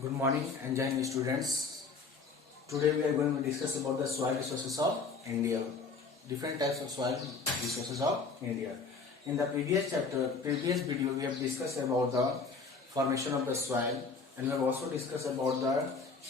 Good morning, enjoying students. Today we are going to discuss about the soil resources of India. Different types of soil resources of India. In the previous video, we have discussed about the formation of the soil, and we have also discussed about the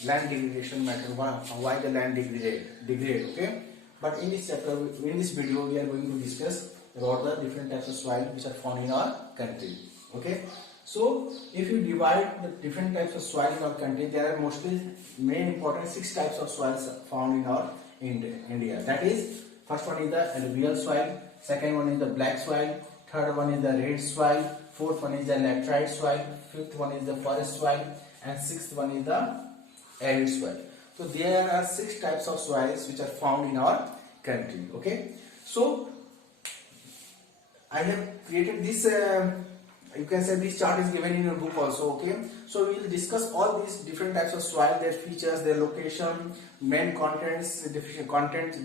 land degradation matter. Why the land degrade? Okay. But in this video, we are going to discuss about the different types of soil which are found in our country. Okay. So, if you divide the different types of soil in our country, there are mostly main important 6 types of soils found in our India. That is, first one is the alluvial soil, second one is the black soil, third one is the red soil, fourth one is the laterite soil, fifth one is the forest soil, and sixth one is the arid soil. So, there are 6 types of soils which are found in our country. Okay. So, I have created this. You can say this chart is given in your book also. Okay, so we will discuss all these different types of soil, their features, their location, main contents, deficient content,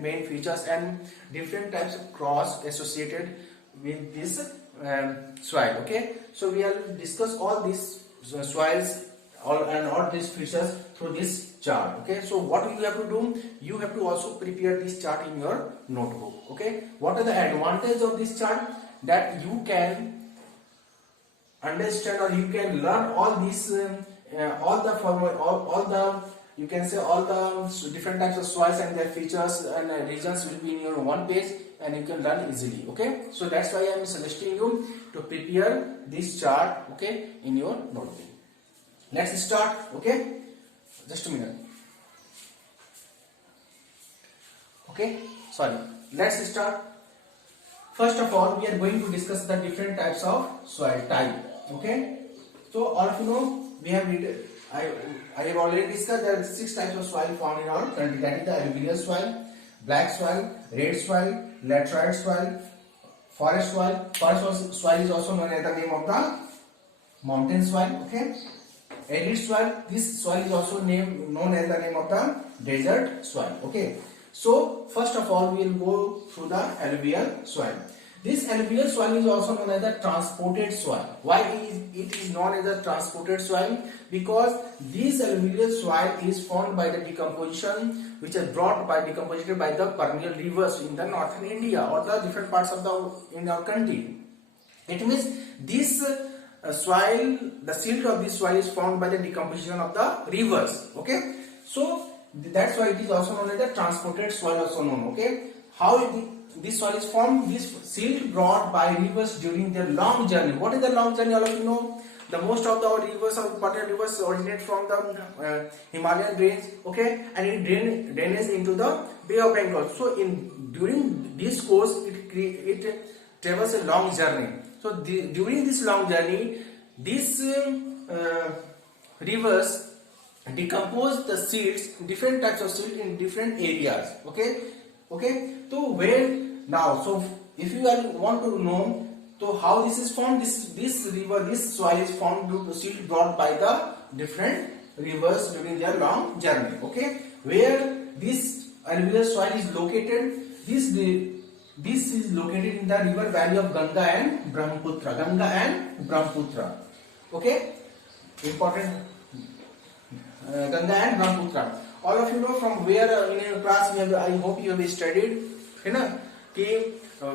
main features, and different types of cross associated with this soil. Okay, so we will discuss all these soils all these features through this chart. Okay, so what you have to do, you have to also prepare this chart in your notebook. Okay, what are the advantage of this chart? That you can understand or you can learn all these all the you can say all the different types of soils and their features and regions will be in your one page, and you can learn easily. Okay, so that's why I am suggesting you to prepare this chart, okay, in your notebook. Let's start. Okay, just a minute. Okay, sorry, let's start. First of all, we are going to discuss the different types of soil type. Okay, so all of you know, we have I have already discussed there are 6 types of soil found in our country. That is the alluvial soil, black soil, red soil, laterite soil, forest soil. Forest soil is also known as the name of the mountain soil. Okay, arid soil. This soil is also known as the name of the desert soil. Okay. So first of all, we will go through the alluvial soil. This alluvial soil is also known as the transported soil. Why it is known as the transported soil? Because this alluvial soil is formed by the decomposition, which is brought by decomposited by the perennial rivers in the northern India or the different parts of in our country. It means this soil, the silt of this soil is formed by the decomposition of the rivers. Okay, so that's why it is also known as the transported soil, also known. Okay, how this soil is formed? This silt brought by rivers during their long journey. What is the long journey? All of you know, the most of the rivers or perennial rivers originate from the Himalayan range. Okay, and it drains into the Bay of Bengal. So during this course, it travels a long journey. So during this long journey, these rivers decompose the seeds, different types of seeds in different areas. Okay, so where now, so if you want to know so how this is formed, this river, this soil is formed due to seed brought by the different rivers during their long journey. Okay, where this alluvial soil is located, this is located in the river valley of Ganga and Brahmaputra. Okay, important. Ganga and Brahmaputra. All of you know from where in your class I hope you have studied, you know,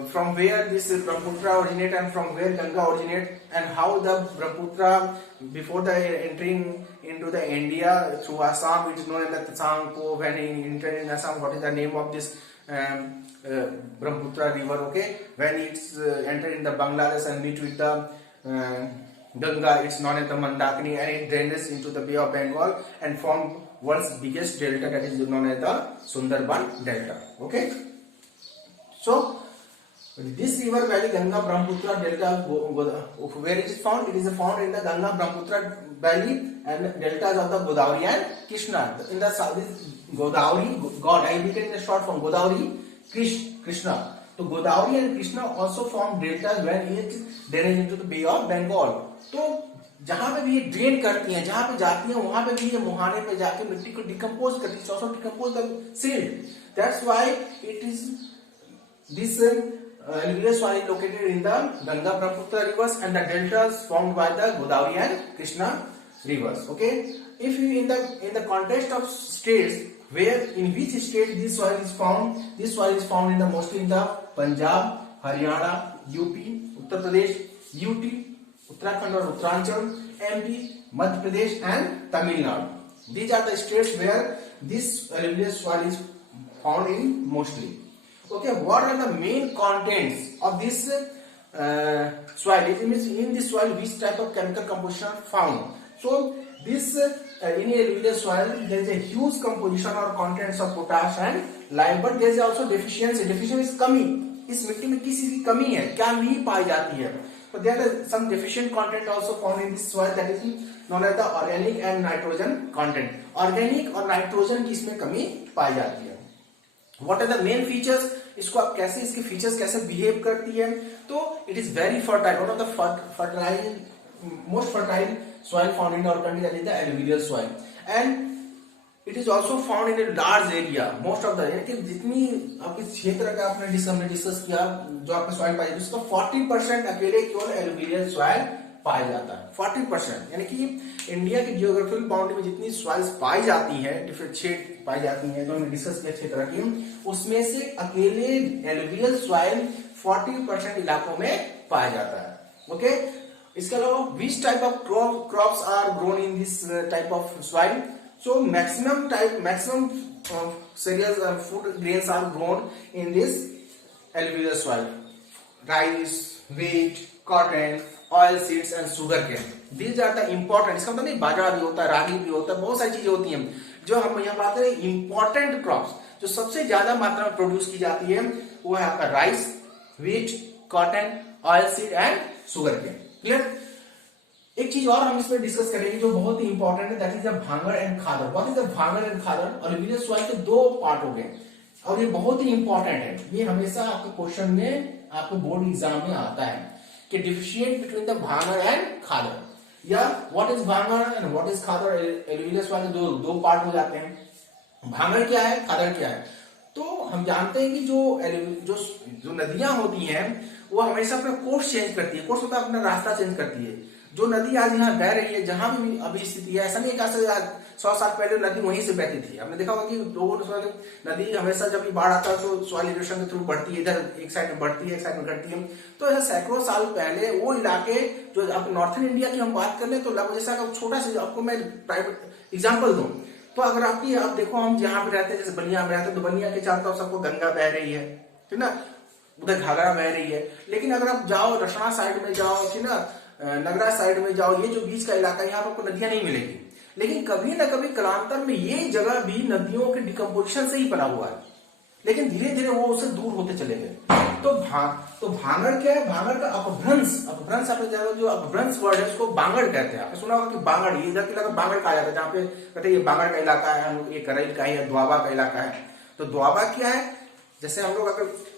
from where this Brahmaputra originate and from where Ganga originate, and how the Brahmaputra before the entering into the India through Assam, it is known as the Tsangpo. When he entered in Assam, what is the name of this Brahmaputra river? Okay, when it's entered in the Bangladesh and meet with the Ganga, it's known as the Mandakini, and it drains into the Bay of Bengal and form world's biggest delta, that is known as the Sundarban Delta. Okay, so this river valley Ganga Brahmaputra Delta, where it is found? It is found in the Ganga Brahmaputra valley and deltas of the Godavari and Krishna. In the south, this Godavari, God, I indicated in the short form Godavari, Krishna. So Godavari and Krishna also form deltas when it drains into the Bay of Bengal. तो जहां पे भी ये drain करती हैं, जहां पे जाती हैं, वहां पे भी ये मुहाने पे जाके मिट्टी को डिकम्पोज करती है, also decompose the silt. That's why it is this alluvial soil is located in the Ganga Brahmaputra rivers and the deltas formed by the Godavari and Krishna rivers. Okay, if you in the context of states, where in which state this soil is found, this soil is found in the mostly in the Punjab, Haryana, UP, Uttar Pradesh, UT, Uttarakhand or Uttaranchal, MP, Madhya Pradesh and Tamil Nadu. These are the states where this alluvial soil is found in mostly. Okay, what are the main contents of this soil? It means in this soil which type of chemical composition are found. So this in alluvial soil there is a huge composition or contents of potash and lime, but there is also deficiency. Deficiency is कमी. इस मिट्टी में किसी की कमी है, क्या नहीं पाई जाती है. So there are some deficient content also found in this soil, that is known as the organic and nitrogen content. Organic और nitrogen की इसमें कमी पाई जाती है. What are the main features? इसको आप कैसे, इसके फीचर्स कैसे बिहेव करती है? तो it is very fertile. One of the fertile, most fertile soil found in our country, that is the alluvial soil, and it is also found in a large area. Most of the, यानी कि जितनी आपके क्षेत्र का हमने discuss किया जो आपका सॉइल पाई, उसका 40% अकेले केवल एलुवियल सॉइल पाया जाता है. 40%, यानी कि इंडिया की जियोग्राफिकल बाउंड्री में जितनी सॉइल्स पाई जाती है, डिफरेंट क्षेत्र पाई जाती है जो हमने डिस्कस किया क्षेत्र की, उसमें से अकेले एलुवियल सॉइल 40% इलाकों में पाया जाता है. ओके, इसके अलावा which type of crops are grown in this type of soil? So maximum cereals and food grains are grown in this alluvial soil. Rice, wheat, cotton, oil seeds and sugarcane. These are the important. इसका मतलब नहीं बाजरा भी होता है, रागी भी होता है, बहुत सारी चीजें होती हैं. जो हम यहाँ बात करें important crops, जो सबसे ज्यादा मात्रा में प्रोड्यूस की जाती है, वो है आपका rice, wheat, cotton, oil seed and sugarcane. Clear? एक चीज और हम इसमें डिस्कस करेंगे जो बहुत ही इंपॉर्टेंट है, that is the bhangar and khadar. What is the bhangar and khadar? alluvial soil के दो पार्ट हो गए और ये बहुत ही इंपॉर्टेंट है. ये हमेशा आपके क्वेश्चन में, आपके बोर्ड एग्जाम में आता है कि differentiate between the bhangar and khadar, या what is bhangar and what is khadar. alluvial soil के दो पार्ट हो जाते हैं. भांगड़ क्या है, खादर क्या है? तो हम जानते हैं कि जो नदियां होती हैं वो हमेशा अपना कोर्स चेंज करती है. कोर्स होता है अपना रास्ता चेंज करती है. जो नदी आज यहाँ बह रही है, जहां भी अभी स्थिति है, ऐसा नहीं कि 100 साल पहले नदी वहीं से बहती थी. आपने देखा होगा कि लोगों ने, नदी हमेशा जब भी बाढ़ आता है तो सॉइल इरोशन के थ्रू बढ़ती है, इधर एक साइड में बढ़ती है, एक साइड में घटती है. तो ऐसा सैकड़ों साल पहले वो इलाके जो आप नॉर्थन इंडिया की हम बात कर ले तो लगभग जैसा छोटा सा आपको मैं प्राइवेट एग्जाम्पल दूं, तो अगर आप देखो हम जहां पे रहते हैं, जैसे बनिया में रहते हैं, तो बनिया के चारों तरफ सबको गंगा बह रही है, ठीक ना, उधर घाघरा बह रही है. लेकिन अगर आप जाओ रसना साइड में जाओ, ठीक ना, नगरा साइड में जाओ, ये जो बीच का इलाका, यहाँ पर आपको नदियां नहीं मिलेगी. लेकिन कभी ना कभी कालांतर में ये जगह भी नदियों के डिकम्पोजिशन से ही बना हुआ है, लेकिन धीरे धीरे वो उससे दूर होते चले गए. तो भांगड़ क्या है? भांगड़ का अपभ्रंश आपने जो अपभ्रंश वर्ड है उसको बांगड़ कहते हैं. आपने सुना होगा कि बांगड़, ये इधर के इलाका बांगड़ कहा जाता है, जहाँ पे कहते हैं ये बांगड़ का इलाका है, ये करैल का है, द्वाबा का इलाका है. तो द्वाबा क्या है? जैसे हम लोग अगर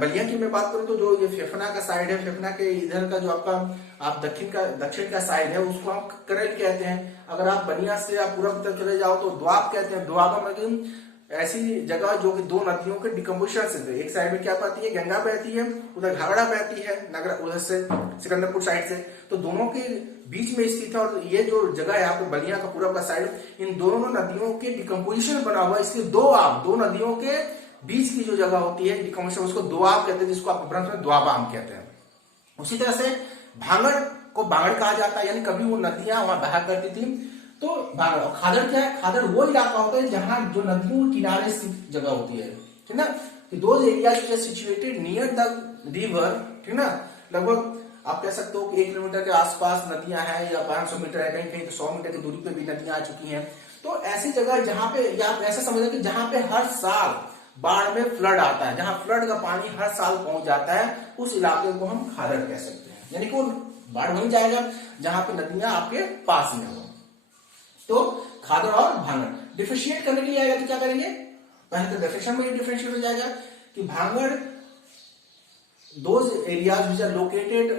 बलिया की मैं बात करूं तो जो ये फेफना का साइड है, फेफना के इधर का जो आपका आप दक्षिण का साइड है उसको हम करेल कहते हैं. अगर आप बलिया से आप पूरब तक चले जाओ तो द्वाब कहते हैं. द्वाबा में ऐसी जगह जो कि दो नदियों के डिकम्पोजिशन से, एक साइड में क्या बहती है, गंगा बहती है, उधर घाघरा बहती है, नगर उधर से सिकंदरपुर साइड से, तो दोनों के बीच में स्थित है. और ये जो जगह है आपको बलिया का पूरब का साइड, इन दोनों नदियों के डिकम्पोजिशन बना हुआ है. इसलिए दो नदियों के बीच की जो जगह होती है डिकम्पोजिशन, उसको दोआब कहते हैं, जिसको आप अपभ्रंश में द्वाबाम कहते हैं. उसी तरह से भांगड़ को बांगड़ कहा जाता है, यानी कभी वो नदियां वहां बहा करती थी. तो भांगड़. और खादर क्या है? खादर वो इलाका होता है जहां जो नदियों के किनारे स्थित जगह होती है, ठीक ना. Those areas situated near the river, ठीक ना, लगभग आप कह सकते हो कि 1 किलोमीटर के आसपास नदियां हैं, या 500 मीटर है, कहीं कहीं तो 100 मीटर की दूरी पे भी नदियां आ चुकी हैं. तो ऐसी जगह जहां पे, या आप ऐसा समझो कि जहां पे हर साल बाढ़ में फ्लड आता है, जहां फ्लड का पानी हर साल पहुंच जाता है, उस इलाके को हम खादर कह सकते हैं. यानी कि वो बाढ़ वहीं जाएगा जहां पे नदियां आपके पास में हो. तो खादर और भांगड़ डिफरेंशिएट करने के लिए आएगा तो क्या करेंगे? पहले तो डेफिनेशन में डिफरेंशिएट हो जाएगा कि bhangar those areas which are located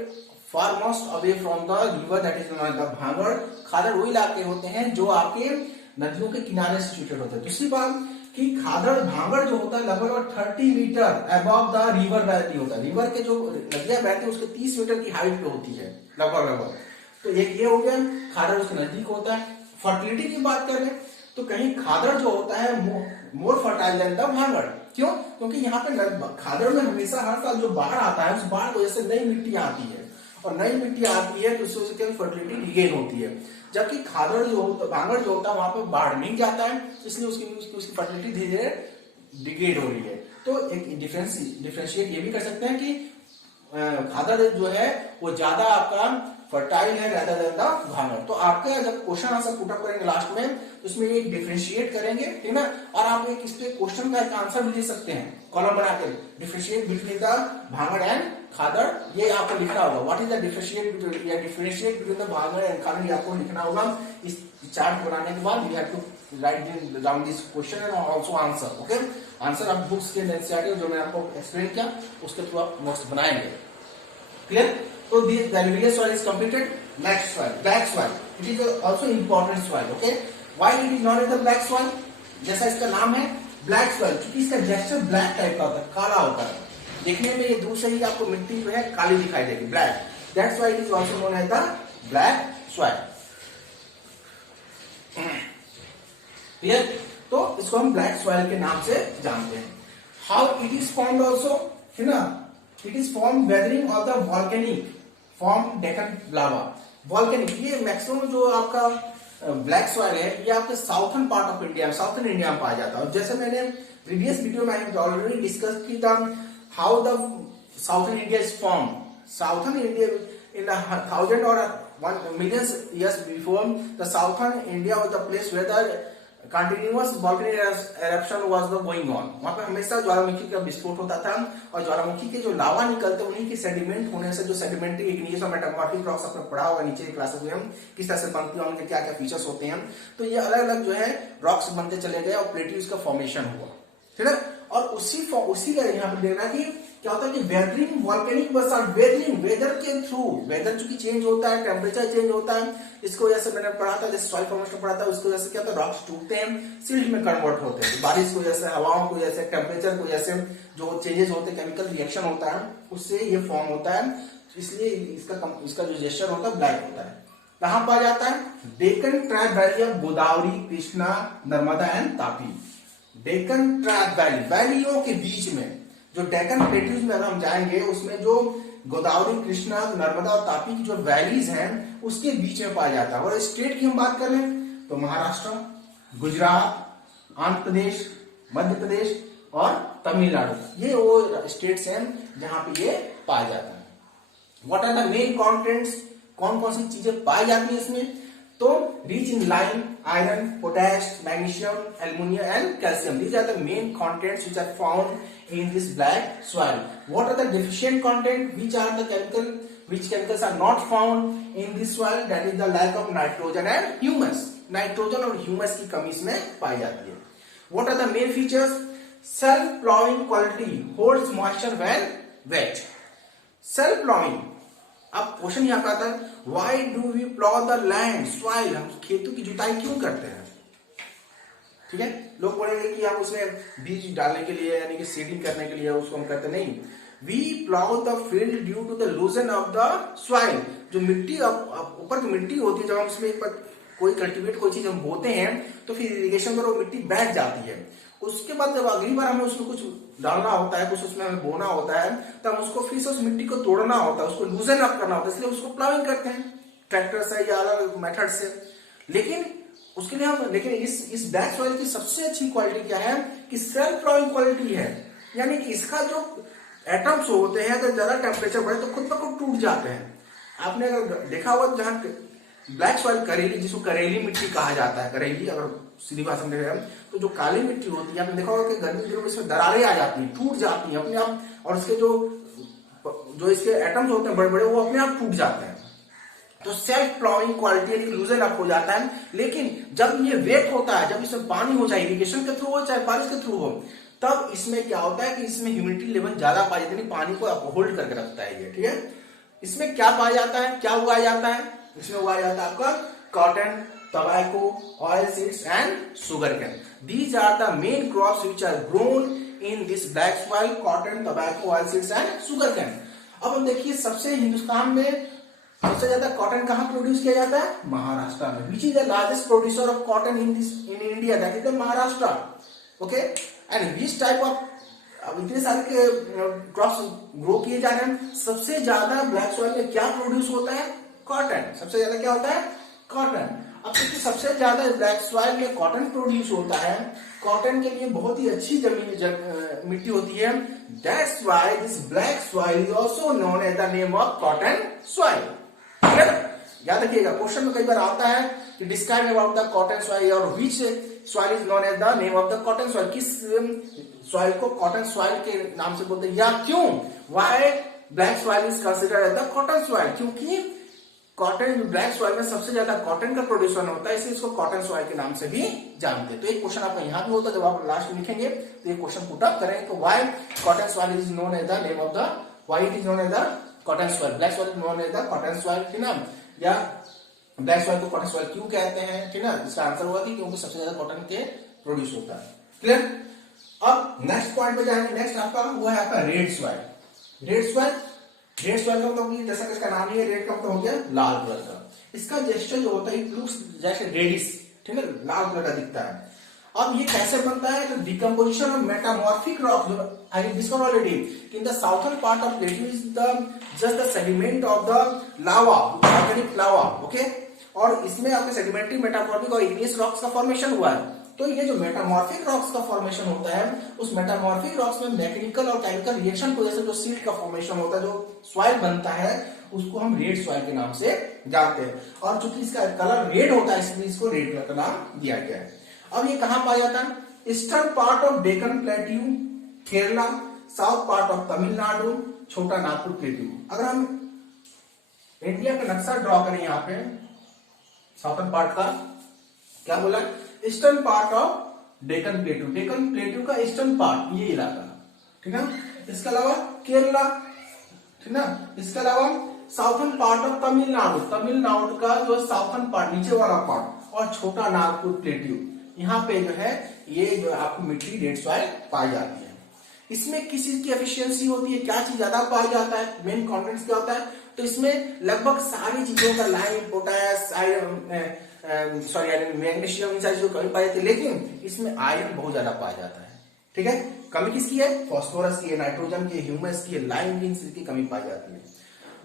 far most away from the river, that is known as the bhangar. Khadar वो इलाके होते हैं जो आपके नदियों के किनारे सिचुएटेड होते हैं. दूसरी बात कि खादर भांगड़ जो होता है लगभग 30 मीटर अबव द रिवर बहती होता है. रिवर के जो नदियां बहती है उसके 30 मीटर की हाइट पे होती है लगभग. तो एक ये हो गया, खादर उसके नजदीक होता है। फर्टिलिटी की बात करें तो कहीं खादर जो होता है more fertile than the bhangar. क्यों? क्योंकि यहाँ पे खादर में हमेशा हर साल जो बाढ़ आता है, उस बाढ़ की वजह से नई मिट्टी आती है, और नई मिट्टी आती है तो उससे फर्टिलिटी रिगेन होती है। जबकि खादर जो होता, भांगड़ जो होता है, वहां पे बाढ़ नहीं जाता है, इसलिए उसकी फर्टिलिटी धीरे धीरे डिग्रेड हो रही है। तो एक डिफरेंशिएट ये भी कर सकते हैं कि खादर जो है वो ज्यादा आपका फर्टाइल है rather than the भांगड़। तो आपका जब क्वेश्चन आंसर पुट अप करेंगे लास्ट में, तो उसमें एक डिफरेंशिएट करेंगे, ठीक ना, और आप एक इस पे क्वेश्चन का एक आंसर भी दे सकते हैं कॉलम बनाकर, differentiate between the bhangar and khadar, ये आपको लिखना होगा। What is the differentiate between the bhangar and khadar, ये आपको लिखना होगा। इस चार्ट बनाने के बाद you have to write down this question and also answer. Okay, answer आप बुक्स के एनसीईआरटी जो मैंने आपको एक्सप्लेन किया उसके थ्रू आप नोट्स बनाएंगे। Clear? So this alluvial soil is completed. Next soil, black soil. It is also important soil. Okay. Why it is not in the black soil? जैसा इसका नाम है black soil, क्योंकि इसका जेस्चर ब्लैक टाइप का होता है, काला होता है। देखने में ये दूर से ही आपको मिट्टी जो है काली दिखाई देगी, black. That's why it is also known as the black soil. Clear? तो इसको हम ब्लैक soil के नाम से जानते हैं। How it is formed also, है ना? It is formed weathering of the volcanic form Deccan lava. Volcanic, ये मैक्सिमम जो आपका ब्लैक सॉइल है ये आपके साउथर्न पार्ट ऑफ इंडिया में, साउथर्न इंडिया में पाया जाता है। और जैसे मैंने प्रीवियस वीडियो में ऑलरेडी डिस्कस की था how the southern India is form. Southern India in 1000 और 1 million years before, the southern India was the place where the continuous volcanic eruption was the going on. वहां पे हमेशा ज्वालामुखी का विस्फोट होता था, और ज्वालामुखी के जो लावा निकलते उन्हीं के सेडिमेंट होने से, जो सेडिमेंट्री इग्निशन और मेटामॉर्फिक रॉक्स आपने पढ़ा होगा नीचे की क्लासेस में, हम किस तरह से बनती है, उनके क्या क्या फीचर्स होते हैं। तो ये अलग अलग जो है रॉक्स बनते चले गए और प्लेट्यूज का फॉर्मेशन हुआ, ठीक है। और उसी का यहाँ पे देखना कि क्या होता है कि वेदरिंग वॉल्केनिक बसाल्ट, वेदर के थ्रू, वेदर चूंकि चेंज होता है, टेम्परेचर चेंज होता है, इसको जैसे मैंने पढ़ा था, जैसे सॉइल फॉर्मेशन पढ़ा था, उसको जैसे क्या होता है रॉक्स टूटते हैं, सिल्ट में कन्वर्ट होते हैं। बारिश को जैसे, हवाओं को जैसे, टेम्परेचर को जैसे जो चेंजेस होते हैं, केमिकल रिएक्शन होता है, उससे ये फॉर्म होता है। इसलिए इसका जो जेस्चर होता है ब्लैक होता है। कहां पाया जाता है? Deccan trap valley of Godavari, Krishna, Narmada and Tapi. Deccan trap valley, वैलियों के बीच में, जो डेक्कन प्लेट्यूज में अगर हम जाएंगे, उसमें जो गोदावरी, कृष्णा, नर्मदा और तापी की जो वैलीज हैं उसके बीच में पाया जाता है। और स्टेट की हम बात करें तो महाराष्ट्र, गुजरात, आंध्र प्रदेश, मध्य प्रदेश और तमिलनाडु, ये वो स्टेट्स हैं जहां पे ये पाया जाता है। What are the main contents, कौन कौन सी चीजें पाई जाती है इसमें? तो rich in lime, iron, potash, magnesium, aluminium and calcium, these are the main contents which are found in this black soil. What are the deficient content? Which chemicals are not found in this soil? That is the lack of nitrogen and humus. Nitrogen और humus की कमी इसमें पाई जाती है। What are the main features? Self plowing quality, holds moisture when wet. Self plowing, अब question यहाँ पे आता है, why do we plow the land, soil? हम खेतों की जुताई क्यों करते हैं? ठीक है, लोग बोलेंगे कि हम उसमें बीज डालने के लिए, यानी कि सीडिंग करने के लिए उसको हम करते नहीं। We plow the field due to the loosen of the soil. जो मिट्टी ऊपर की मिट्टी होती है, जब हम उसमें कोई कल्टीवेट कोई चीज हम बोते हैं तो फिर इरिगेशन पर वो मिट्टी बैठ जाती है। उसके बाद जब अगली बार हमें उसमें कुछ डालना होता है, कुछ उसमें हमें बोना होता है, तब उसको फिर से उस मिट्टी को तोड़ना होता है, उसको लूजन अप करना होता है, इसलिए उसको प्लाविंग करते हैं ट्रैक्टर से या अलग मेथड से। लेकिन उसके लिए हम, लेकिन इस ब्लैक सॉइल की सबसे अच्छी क्वालिटी क्या है कि सेल्फ प्लाविंग क्वालिटी है, यानी कि इसका जो एटम्स होते हैं अगर ज्यादा टेम्परेचर बढ़े तो खुद ब खुद टूट जाते हैं। आपने अगर देखा हुआ जहां ब्लैक सॉइल करेली, जिसको करेली मिट्टी कहा जाता है, करेली अगर सीधी भाषा में देखें तो जो काली मिट्टी होती है, आपने देखा होगा कि गर्मी के दिनों में इसमें दरारें आ जाती हैं, टूट जाती हैं अपने आप, और इसके जो इसके एटम्स होते हैं बड़े बड़े, वो अपने आप टूट जाते हैं। तो सेल्फ प्लाविंग क्वालिटी यानी लूजन अप हो जाता है। लेकिन जब ये वेट होता है, जब इसमें पानी हो, चाहे इरिगेशन के थ्रू हो चाहे बारिश के थ्रू हो, तब इसमें क्या होता है कि इसमें ह्यूमिडिटी लेवल ज्यादा पाया जाता है, पानी को होल्ड करके रखता है ये, ठीक है। इसमें क्या पाया जाता है, क्या उगाया जाता है? इसमें उगाया जाता है आपका cotton, tobacco, oil seeds and sugarcane. These are the main crops which are grown in this black soil: cotton, tobacco, oil seeds and sugarcane. अब हम देखिए सबसे हिंदुस्तान में सबसे ज्यादा कॉटन कहाँ प्रोड्यूस किया जाता है? महाराष्ट्र में। Which is the largest producer of cotton in India? That is the Maharashtra. Okay, and which type of, अब इतने सारे के क्रॉप्स ग्रो किए जा रहे हैं, सबसे ज्यादा ब्लैक सॉइल में क्या प्रोड्यूस होता है? कॉटन। सबसे ज्यादा क्या होता है? कॉटन। अब क्योंकि सबसे ज्यादा ब्लैक सॉइल में कॉटन प्रोड्यूस होता है, कॉटन के लिए बहुत ही अच्छी जमीन मिट्टी होती है, that's why this black soil is also known as the name of cotton soil. याद रखिएगा, क्वेश्चन में कई बार आता है कि describe about the cotton soil और which soil is known as the name of the cotton soil. किस सॉइल को कॉटन सॉइल के नाम से बोलते हैं, या क्यों, why black soil is considered as the cotton soil? क्योंकि कॉटन, ब्लैक सॉइल में सबसे ज्यादा कॉटन का प्रोड्यूसन होता है, इसलिए इसको कॉटन सॉइल के नाम से भी जानते हैं। तो एक क्वेश्चन आपका यहाँ भी होता है, जब आप लास्ट में लिखेंगे तो ये क्वेश्चन पुट अप करेंगे तो why cotton soil is known as the name of the, why it is known as the cotton soil, black soil is known as the cotton soil, ठीक ना, या ब्लैक सॉइल को cotton soil क्यों कहते हैं, ठीक ना। इसका आंसर होगा कि क्योंकि सबसे ज्यादा कॉटन के प्रोड्यूस होता है। क्लियर। अब नेक्स्ट पॉइंट पे जाएंगे। नेक्स्ट आपका हुआ है आपका red soil. Red soil, red soil का मतलब जैसा कि इसका नाम ही है, रेड का मतलब हो गया लाल कलर का। इसका जेस्चर जो होता है इट लुक्स जैसे रेडिश, ठीक है, लाल कलर का दिखता है। अब ये कैसे बनता है? तो डिकम्पोजिशन ऑफ मेटामॉर्फिक रॉक, जो I discover already in the southern part of प्लेटू is the just the sediment of the lava, volcanic lava. Okay, और इसमें आपके सेडिमेंट्री, मेटामॉर्फिक और इग्नियस रॉक्स का फॉर्मेशन हुआ है। तो ये जो मेटामॉर्फिक रॉक्स का फॉर्मेशन होता है, उस मेटामॉर्फिक रॉक्स में मैकेनिकल और केमिकल रिएक्शन की वजह से जो सिल्ट का फॉर्मेशन होता है, जो सॉइल बनता है, उसको हम रेड सॉइल के नाम से जानते हैं। और चूंकि इसका कलर रेड होता है, इसलिए इसको रेड कलर का नाम दिया गया है। अब ये कहां पाया जाता है? Eastern part of Deccan plateau, Kerala, south part of Tamil Nadu, छोटा नागपुर प्लेट्यू। अगर हम इंडिया का नक्शा ड्रॉ करें यहाँ पे, साउथर्न पार्ट का क्या बोला? Eastern part of Deccan plateau, Deccan plateau का ईस्टर्न पार्ट ये इलाका, ठीक है। इसके अलावा केरला, ठीक ना। इसके अलावा southern part of Tamil Nadu, Tamil Nadu का जो साउथर्न पार्ट, नीचे वाला पार्ट, और छोटा नागपुर प्लेट्यू, यहाँ पे जो है ये जो आपको मिट्टी रेड सॉइल पाई जाती है। इसमें किस चीज की एफिशिएंसी होती है, क्या चीज ज्यादा पाया जाता है, मेन कंटेंट्स क्या होता है? तो इसमें लगभग सारी चीजों का, lime, potash, iron, iron, magnesium, इन सारी चीजों कमी पाई जाती है, लेकिन इसमें आयरन बहुत ज्यादा पाया जाता है, ठीक है। कमी किसकी है? फास्फोरस की है, नाइट्रोजन की, ह्यूमस की, लाइम की कमी पाई जाती है।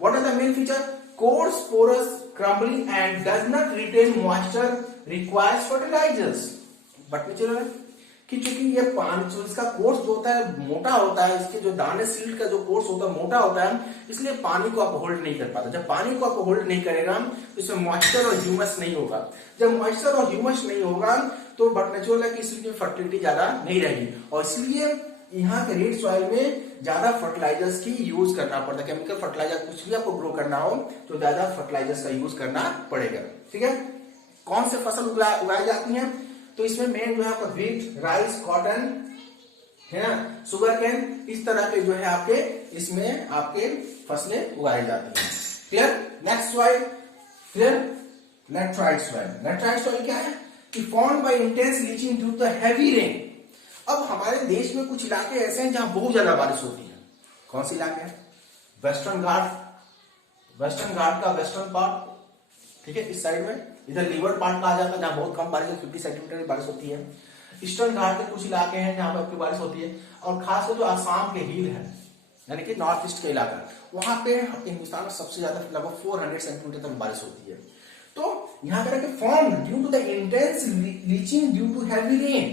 What are the main feature? Coarse, porous, crumbling and does not retain moisture, requires fertilizers. But natural है कि चूंकि ये पानी, जो इसका कोर्स जो होता है मोटा होता है, इसके जो दाने सिल्ट का जो कोर्स होता है मोटा होता है, इसलिए पानी को आप होल्ड नहीं कर पाते। जब पानी को आप होल्ड नहीं करेगा तो इसमें मॉइस्चर और ह्यूमस नहीं होगा। जब मॉइस्चर और ह्यूमस नहीं होगा तो बट नेचुरल है कि इसलिए फर्टिलिटी ज्यादा नहीं रहेगी, और इसलिए यहाँ के रेड सॉइल में ज्यादा फर्टिलाइजर्स की यूज करना पड़ता है। केमिकल फर्टिलाइजर कुछ भी आपको ग्रो करना हो तो ज्यादा फर्टिलाइजर्स का यूज करना पड़ेगा, ठीक है। कौन से फसल उगाई जाती हैं? तो इसमें मेन जो है आपका व्हीट, राइस, कॉटन, है ना, शुगर केन, इस तरह के जो है आपके इसमें आपके फसलें उगाई जाती हैं। Clear. Next soil, clear, laterite soil. Laterite soil क्या है? कि formed by intense leaching due to heavy rain. अब हमारे देश में कुछ इलाके ऐसे हैं जहां बहुत ज्यादा बारिश होती है। कौन से इलाके हैं? वेस्टर्न घाट, वेस्टर्न घाट का वेस्टर्न पार्ट, ठीक है, इस साइड में, इधर लीवर पार्ट कहा जाता है जहां बहुत कम बारिश, 50 सेंटीमीटर की बारिश होती है। ईस्टर्न घाट के कुछ इलाके हैं जहां पर बारिश होती है, और खासकर जो आसाम के हिल है, यानी कि नॉर्थ ईस्ट के इलाका, वहां पे हिंदुस्तान में सबसे ज्यादा लगभग 400 सेंटीमीटर तक बारिश होती है। तो यहाँ पर form due to the intense leaching due to heavy rain,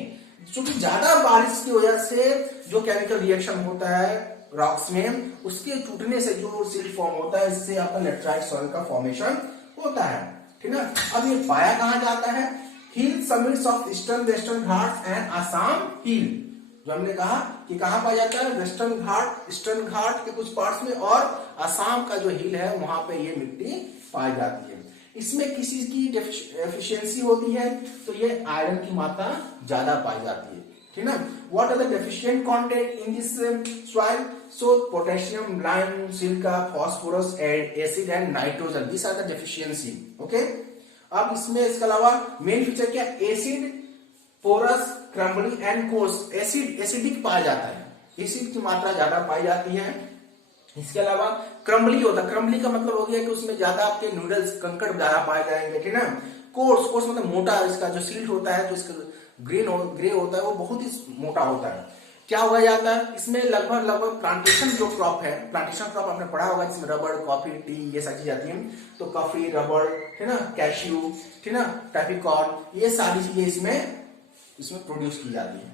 क्योंकि ज्यादा बारिश की वजह से जो केमिकल रिएक्शन होता है रॉक्स में, उसके टूटने से जो सिल्ट फॉर्म होता है, इससे आपका लेट्राइट सॉइल का फॉर्मेशन होता है, ठीक है। अब ये पाया कहां जाता है? Hill summits of eastern western Ghat and Assam hill, जो हमने कहा कि कहां पाया जाता है? वेस्टर्न घाट, ईस्टर्न घाट के कुछ पार्ट्स में, और आसाम का जो हिल है वहां पे ये मिट्टी पाई जाती है। इसमें किसी की एफिशिएंसी होती है तो ये आयरन की मात्रा ज्यादा पाई जाती है, ठीक है। What are the deficient content in this soil? So potassium, lime, silica, phosphorus, acid and nitrogen, this are the deficiency, okay. अब इसमें इसके अलावा मेन फीचर क्या? Acid, porous, crumbling and coarse. Acid, acidic पाया जाता है, एसिड की मात्रा ज्यादा पाई जाती है, इसके अलावा क्रम्बली होता है, क्रम्बली का मतलब हो गया कि उसमें ज्यादा आपके नूडल्स कंकड़ ज्यादा पाए जाएंगे, ठीक है ना। कोर्स, कोर्स मतलब मोटा, इसका जो सील्ट होता है, जो इसका ग्रे होता है वो बहुत ही मोटा होता है। क्या उगाया जाता है इसमें, लगभग प्लांटेशन जो क्रॉप है, प्लांटेशन क्रॉप आपने पढ़ा होगा जिसमें रबड़, कॉफी, टी ये सारी चीजें आती हैं। तो कॉफी, रबड़, ठीक ना, कैश्यू, ठीक ना, टैपिकॉर्न, ये सारी चीजें इसमें प्रोड्यूस की जाती है।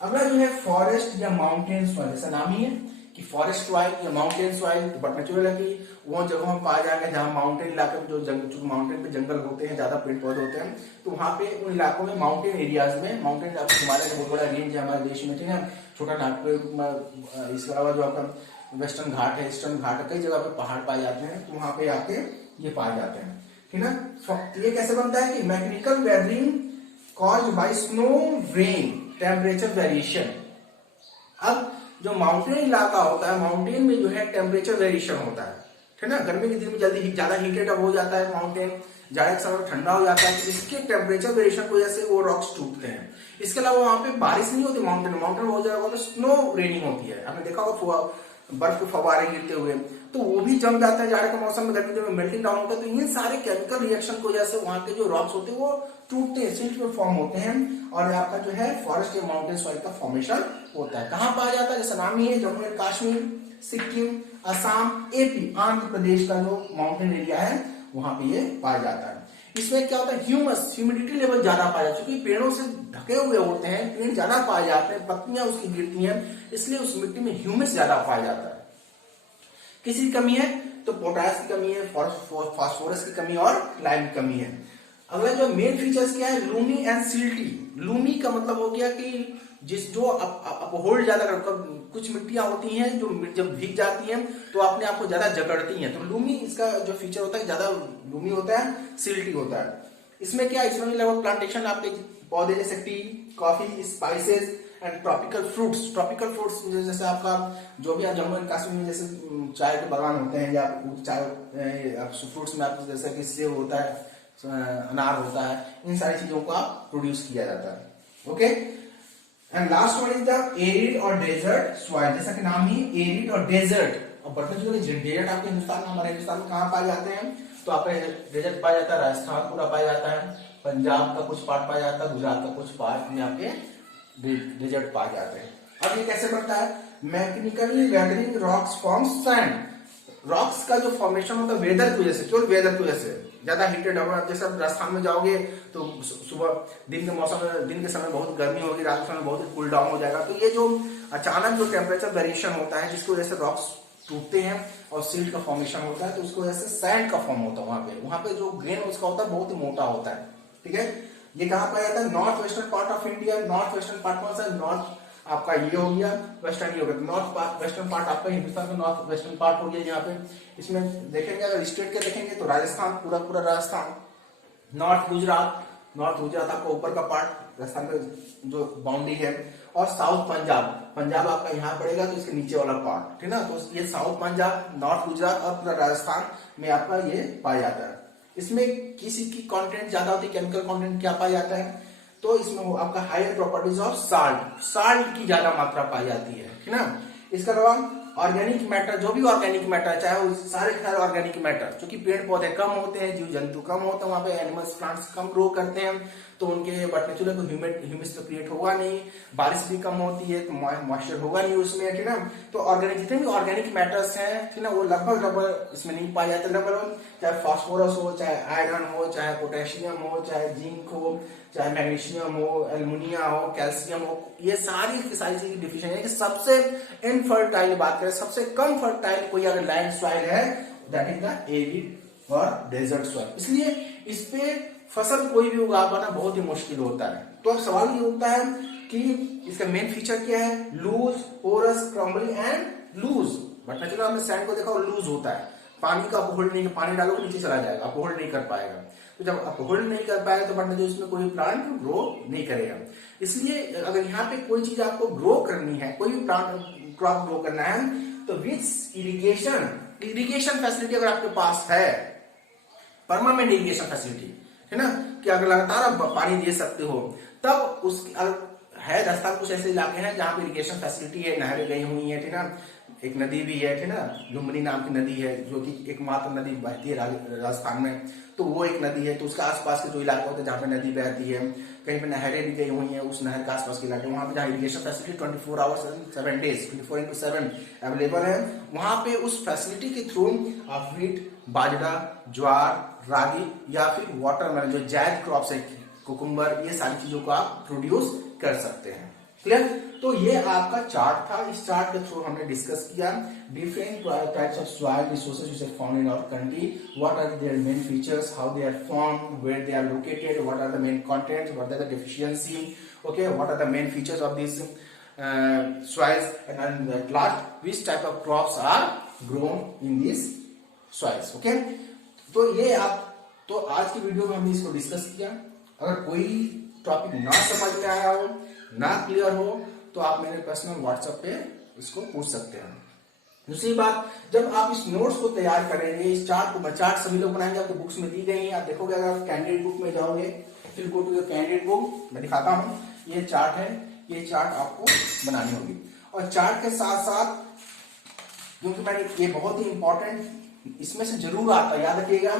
अगला जो है फॉरेस्ट या माउंटेन सॉइल, जैसा नाम ही है कि फॉरेस्ट सॉइल या माउंटेन सॉइल, बट नेचुरल है कि वो जगह में पाया जाएगा जहां माउंटेन इलाके में जो माउंटेन पे जंगल होते हैं, ज्यादा पेड़ पौधे होते हैं, तो वहां पे उन इलाकों में माउंटेन एरियाज में, माउंटेन आपको हिमालय का बहुत बड़ा रेंज है हमारे देश में, ठीक है, छोटा नागपुर, इसके अलावा जो आपका वेस्टर्न घाट है, ईस्टर्न घाट है, कई जगह पे पहाड़ पाए जाते हैं, तो वहां पे आके ये पाए जाते हैं, ठीक है ना। ये कैसे बनता है कि mechanical weathering caused by snow, rain, temperature variation. अब जो माउंटेन इलाका होता है, माउंटेन में जो है टेम्परेचर वेरिएशन होता है, ठीक है ना। गर्मी के दिन में जल्दी ज्यादा हीटेड अप हो जाता है माउंटेन, जाड़े के समय ठंडा हो जाता है, तो इसके टेम्परेचर वेरिएशन की वजह से वो रॉक्स टूटते हैं। इसके अलावा वहां पे बारिश नहीं होती, माउंटेन में हो जाएगा तो स्नो रेनिंग होती है, आपने देखा होगा बर्फ के फव्वारे गिरते हुए, तो वो भी जम जाता है जाड़े के मौसम में, गर्मी में मेल्टिंग डाउन होता है। तो इन सारे केमिकल रिएक्शन की वजह से वहां के जो रॉक्स होते हैं वो टूटते हैं, सिल्ट में फॉर्म होते हैं, और आपका जो है फॉरेस्ट या माउंटेन सॉइल का फॉर्मेशन होता है। कहाँ पाया जाता है, जैसा नाम ही है, जम्मू एंड कश्मीर, सिक्किम, असम, एपी, आंध्र प्रदेश का जो माउंटेन एरिया है वहां पे ये पाया जाता है। इसमें क्या होता है, ह्यूमिडिटी लेवल ज्यादा पाया जाता है, क्योंकि पेड़ों से ढके हुए होते हैं, पेड़ ज्यादा पाए जाते हैं, पत्तियां उसकी गिरती हैं, इसलिए उस मिट्टी में ह्यूमस ज्यादा पाया जाता है। किसी की कमी है तो पोटास की कमी है, फास्फोरस की कमी और लाइम की कमी है। अगला जो मेन फीचर्स क्या है, लूमी एंड सिल्टी। लूमी का मतलब हो गया कि जो अपहोल्ड ज्यादा, कुछ मिट्टियां होती हैं जो जब भीग जाती हैं तो अपने आप को ज्यादा जकड़ती हैं, तो लूमी इसका जो फीचर होता है, ज्यादा लूमी होता है, सिल्टी होता है। इसमें क्या, इसमें लगभग प्लांटेशन आपके पौधे जैसे T, coffee, spices and tropical fruits. Tropical fruits जैसे आपका जो भी जम्मू एंड कश्मीर में जैसे चाय के बागान होते हैं, या चाय फ्रूट्स में आप जैसे कि सेब होता है, अनार होता है, इन सारी चीजों का प्रोड्यूस किया जाता है। Okay, and last one is the arid और डेजर्ट सॉइल, जैसा कि नाम ही एरिड और डेजर्ट। और बढ़ते चलो डेजर्ट आपके हिंदुस्तान में, हमारे हिंदुस्तान में कहाँ पाए जाते हैं, तो आपका डेजर्ट पाया जाता है, राजस्थान पूरा पाया जाता है, पंजाब का कुछ पार्ट पाया जाता है, गुजरात का कुछ पार्ट में आपके डेजर्ट पाए जाते हैं। अब ये कैसे बनता है, mechanically weathering rocks form sand. Rocks का जो फॉर्मेशन होता है वेदर की वजह से, केवल वेदर की वजह से, ज्यादा हीटेड होगा, जैसे आप राजस्थान में जाओगे तो सुबह दिन के मौसम में, दिन के समय बहुत गर्मी होगी, रात के समय बहुत कूल डाउन हो जाएगा, तो ये जो अचानक जो टेम्परेचर वेरिएशन होता है जिसकी वजह से रॉक्स टूटते हैं और सिल्ट का फॉर्मेशन होता है, तो उसकी वजह से सैंड का फॉर्म होता है। वहां पे जो ग्रेन उसका होता है बहुत ही मोटा होता है, ठीक है। ये कहाँ पाया जाता है, north western part of India. North western part कौन सा है, नॉर्थ आपका ये हो गया, वेस्टर्न ये हो गया, नॉर्थ वेस्टर्न पार्ट आपका हिंदुस्तान का नॉर्थ वेस्टर्न पार्ट हो गया। यहाँ पे इसमें देखेंगे, अगर स्टेट के देखेंगे तो राजस्थान, पूरा राजस्थान, नॉर्थ गुजरात आपका ऊपर का पार्ट, राजस्थान का जो बाउंड्री है, और साउथ पंजाब आपका यहाँ पड़ेगा तो इसके नीचे वाला पार्ट, ठीक ना। तो ये साउथ पंजाब, नॉर्थ गुजरात और पूरा राजस्थान में आपका ये पाया जाता है। इसमें किसी की कंटेंट ज्यादा होती है, केमिकल कंटेंट क्या पाया जाता है, तो इसमें आपका हायर प्रॉपर्टीज ऑफ साल्ट की ज्यादा मात्रा पाई जाती है, ठीक ना। इसके अलावा ऑर्गेनिक मैटर, जो भी ऑर्गेनिक मैटर, चाहे वो सारे ऑर्गेनिक मैटर, क्योंकि पेड़ पौधे कम होते हैं, जीव जंतु कम होते हैं, वहां पे एनिमल्स प्लांट्स कम ग्रो करते हैं, तो उनके बट नेचुरल को ह्यूमिस तो क्रिएट होगा नहीं, बारिश भी कम होती है तो मॉइस्चर होगा नहीं उसमें, ठीक ना। तो ऑर्गेनिक जितने भी ऑर्गेनिक मैटर्स हैं, ठीक ना, वो लगभग इसमें नहीं पाए जाते। लगभग चाहे फास्फोरस हो, चाहे आयरन हो, चाहे पोटेशियम हो, चाहे जिंक हो, चाहे मैग्नीशियम हो, एल्युमिनियम हो, कैल्शियम हो, ये सारी चीज की डिफिशियंसी है। कि सबसे इनफर्टाइल बात करें, सबसे कम फर्टाइल कोई अगर लैंड सॉइल है, दैट इज द एरिड और डेजर्ट सॉइल। इसलिए इस पे फसल कोई भी उगा पाना बहुत ही मुश्किल होता है। तो अब सवाल ये होता है कि इसका मेन फीचर क्या है, loose, porous, crumbly and loose. But natural आपने सैंड को देखा, लूज होता है, पानी का अपहोल्ड नहीं, पानी डालो नीचे चला जाएगा, अपहोल्ड नहीं कर पाएगा। तो जब अपहोल्ड नहीं कर पाएगा तो बट नेचुरल इसमें कोई प्लांट ग्रो नहीं करेगा। इसलिए अगर यहाँ पे कोई चीज आपको ग्रो करनी है, कोई भी प्लांट क्रॉप ग्रो करना है, तो विथ इरिगेशन फैसिलिटी अगर आपके पास है, परमानेंट इरिगेशन फैसिलिटी, है ना, कि अगर लगातार आप पानी दे सकते हो, तब उस है। राजस्थान कुछ ऐसे इलाके हैं जहां पे इरिगेशन फैसिलिटी है, नहरें गई हुई है, ठीक ना, एक नदी भी है, ठीक ना, लुम्बिनी नाम की नदी है जो कि एकमात्र नदी बहती है राजस्थान में। तो वो एक नदी है, तो उसके आसपास के जो इलाका होता है जहाँ पे नदी बहती है, कहीं पे नहरें भी गई हुई हैं, उस नहर के आसपास के इलाके, वहाँ पे जहाँ irrigation facility 24 hours 7 days 24x7 available है, वहाँ पे उस फैसिलिटी के थ्रू आप व्हीट, बाजरा, ज्वार, रागी या फिर वाटरमेलन जो जैड क्रॉप्स है, कुकुम्बर, ये सारी चीजों को आप प्रोड्यूस कर सकते हैं। क्लियर? तो ये आपका चार्ट था। इस चार्ट के थ्रू हमने डिस्कस किया different types of soil resources which are found in our country, what are their main features, how they are formed, where they are located, what are the main contents, what are the deficiency, okay, what are the main features of this soils, and at last which type of crops are grown in these soils, okay? तो ये आप, तो आज की video में हमने इसको discuss किया। अगर कोई टॉपिक ना समझ में आया हो, ना क्लियर हो, तो आप मेरे पर्सनल व्हाट्सएप पे इसको पूछ सकते हैं। दूसरी बात, जब आप इस नोट्स को तैयार करेंगे, इस चार्ट को, चार्ट सभी लोग बनाएंगे, आपको बुक्स में दी गई है, आप देखोगे, अगर आप कैंडिडेट बुक में जाओगे, फिर go to your candidate book, मैं दिखाता हूँ, ये चार्ट है, ये चार्ट आपको बनानी होगी। और चार्ट के साथ साथ, क्योंकि मैंने ये बहुत ही इंपॉर्टेंट इसमें से जरूर आता है, याद रखिएगा,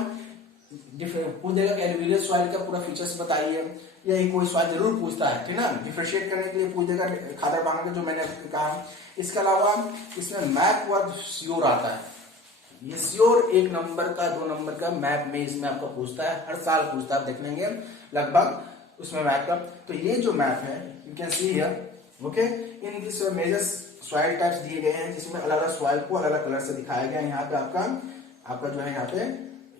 पूछ देगा कि एलुवियल सॉइल का पूरा फीचर्स बताइए, या कोई सवाल जरूर पूछता है, ठीक ना, डिफरेंशिएट करने के लिए पूछ देगा खादर पाना का, जो मैंने कहा। इसके अलावा इसमें मैप वर्ड श्योर आता है, ये श्योर 1 नंबर का 2 नंबर का मैप में इसमें आपको पूछता है, हर साल पूछता है, आप देख लेंगे लगभग उसमें मैप का। तो ये जो मैप है, you can see here, okay, in this major soil types दिए गए हैं, जिसमें अलग अलग सॉइल को अलग अलग कलर से दिखाया गया है। यहाँ पे आपका जो है, यहाँ पे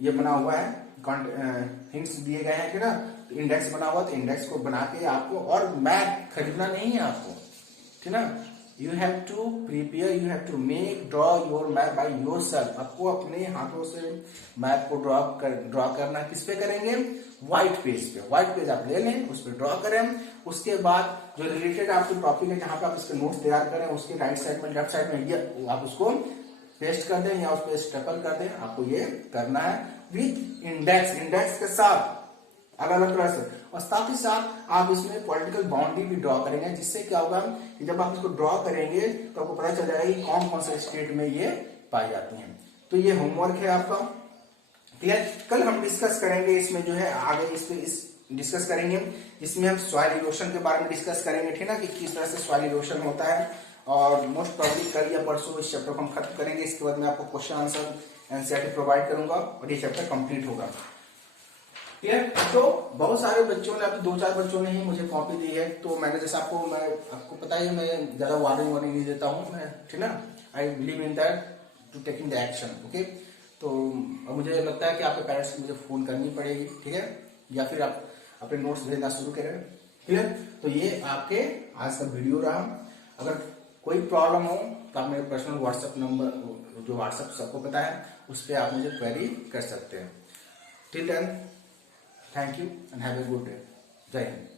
ये बना हुआ है, हिंट्स दिए गए हैं, कि ना, इंडेक्स बना हुआ, तो इंडेक्स को बना के आपको, और मैप खरीदना नहीं है आपको, ठीक ना, you have to prepare, you have to make, draw your map by yourself. आपको अपने हाथों से मैप को ड्रॉ करना है। किस पे करेंगे? व्हाइट पेज पे। व्हाइट पेज आप ले लें, उस पर ड्रॉ करें। उसके बाद जो रिलेटेड आपके टॉपिक है, जहां पे आप इसके नोट्स तैयार करें, उसके राइट साइड में, लेफ्ट साइड में, ये आप उसको पेस्ट कर दें या उस पर स्टेपल कर दें। आपको ये करना है विथ इंडेक्स के साथ, अलग अलग कलर से। और साथ ही साथ आप इसमें पॉलिटिकल बाउंड्री भी ड्रॉ करेंगे, जिससे क्या होगा कि जब आप इसको ड्रॉ करेंगे तो आपको पता चल जाएगा कि कौन कौन से स्टेट में ये पाई जाती हैं। तो ये होमवर्क है आपका, क्लियर? कल हम डिस्कस करेंगे इसमें जो है, आगे डिस्कस करेंगे, इसमें हम सॉइल इरोशन के बारे में डिस्कस करेंगे, ठीक ना, कि किस तरह से सॉइल इरोशन होता है। और मोस्ट प्रोबेबली कल या परसों इस चैप्टर को हम खत्म करेंगे। इसके बाद मैं आपको क्वेश्चन आंसर एनसीईआरटी प्रोवाइड करूंगा और ये चैप्टर कंप्लीट होगा, क्लियर? तो बहुत सारे बच्चों ने, अभी 2-4 बच्चों ने ही मुझे कॉपी दी है, तो मैंने जैसे आपको पता है, मैं ज्यादा वार्निंग नहीं देता हूँ मैं, ठीक ना, I believe in that to taking the action, okay. तो अब मुझे लगता है कि आपके पेरेंट्स को मुझे फोन करनी पड़ेगी, ठीक है, या फिर आप अपने नोट्स भेजना शुरू करें, क्लियर? तो ये आपके आज का वीडियो रहा। अगर कोई प्रॉब्लम हो तो आप मेरे पर्सनल व्हाट्सएप नंबर, जो व्हाट्सएप सबको पता है, उस पर आप मुझे क्वेरी कर सकते हैं। Till then, thank you and have a good day. जय हिंद।